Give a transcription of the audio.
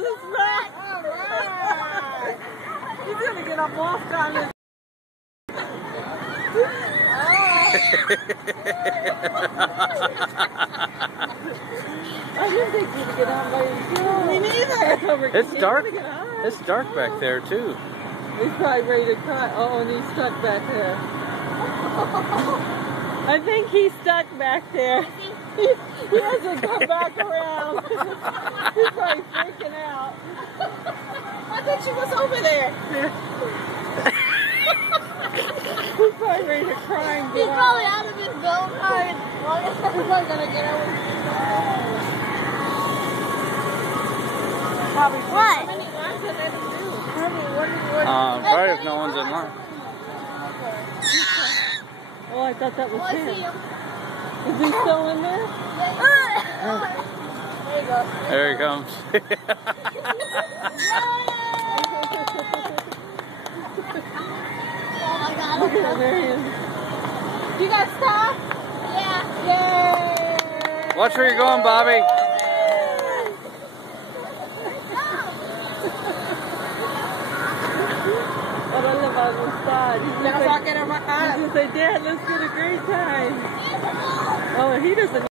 this wreck. He's gonna get a walk on his. I didn't think you'd get on by yourself. Me neither. It's dark. It's dark back there too. He's probably ready to cry. Oh, and he's stuck back there. I think he's stuck back there. He hasn't come back around. He's probably freaking out. I thought she was over there. He's probably ready to cry and get He's probably out of his go kart. He's not gonna get over. Probably What? How many laps did they do? Probably if no one's in line. Oh, I thought that was I him. see him. Is he still in there? There you go. There he comes. Oh my god. Look at him, there he is. You got stop? Yeah. Yay! Watch where you're going, Bobby. Ahora le va a gustar. He's gonna say, Dad, let's get a great time. Oh, he doesn't